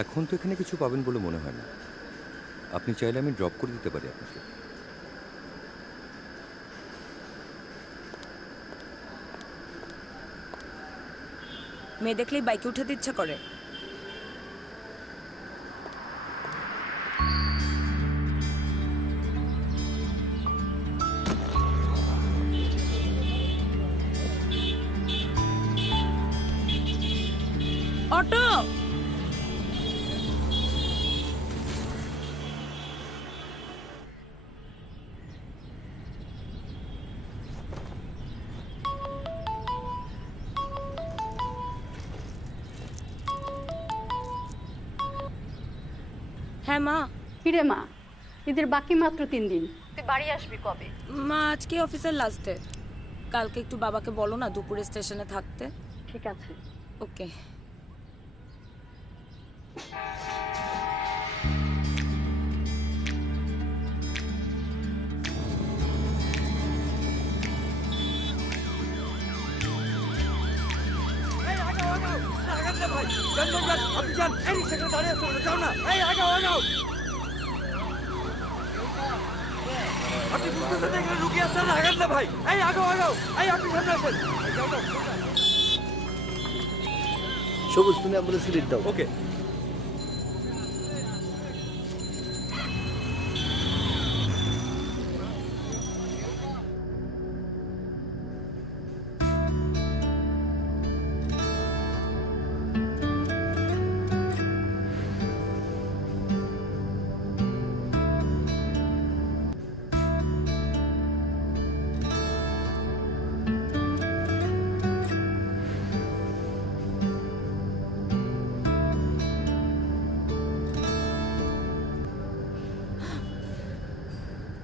এখন তো এখানে কিছু পাবেন বলে মনে হয় না। আপনি চাইলে আমি ড্রপ করে দিতে পারি আপনাকে। মেয়ে দেখলেই বাইকে উঠাতে ইচ্ছা করে। অটো! হ্যাঁ মা। কিরে মা, ঈদের বাকি মাত্র 3 দিন, তুই বাড়ি আসবি কবে? মা আজকে অফিসের লাস্ট ডে। কালকে একটু বাবাকে বলো না দুপুরে স্টেশনে থাকতে। ঠিক আছে। ওকে। সবুজ, তুমি অ্যাম্বুলেন্স লিড দাও। ওকে।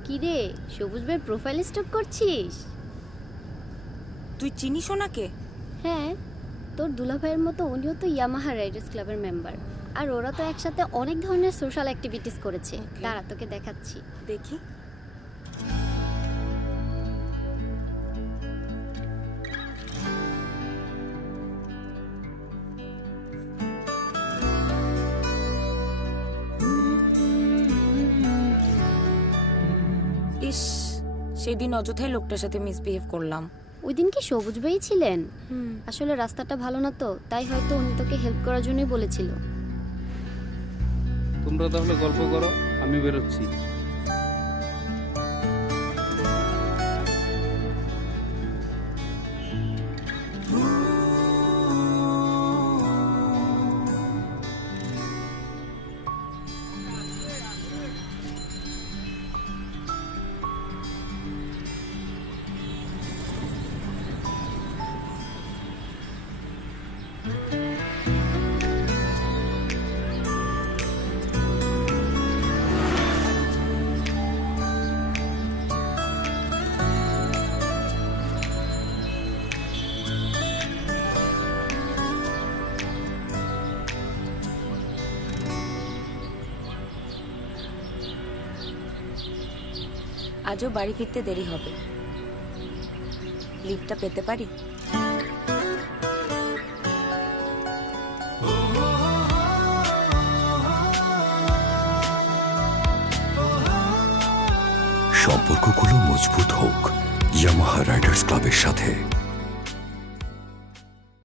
কিরে, সবুজ ভাই প্রোফাইল স্টক করছিস? তুই চিনিস ওনাকে? হ্যাঁ, তোর দুলাভাইয়ের মতো উনিও তো ইয়ামাহা রাইডার্স ক্লাবের মেম্বার। আর ওরা তো একসাথে অনেক ধরনের সোশ্যাল অ্যাক্টিভিটিস করেছে। দাঁড়া, তোকে দেখাচ্ছি। দেখি। ইস, সেদিন অযথাই লোকটার সাথে মিসবিহেভ করলাম। ওই দিন কি সবুজ ভাই ছিলেন? আসলে রাস্তাটা ভালো না তো, তাই হয়তো উনি তোকে হেল্প করার জন্যই বলেছিল। তোমরা তাহলে গল্প করো, আমি বেরোচ্ছি। আজও বাড়ি ফিরতে দেরি হবে। লিফটটা পেতে পারি? সম্পর্কগুলো মজবুত হোক ইয়ামাহা রাইডার্স ক্লাবের সাথে।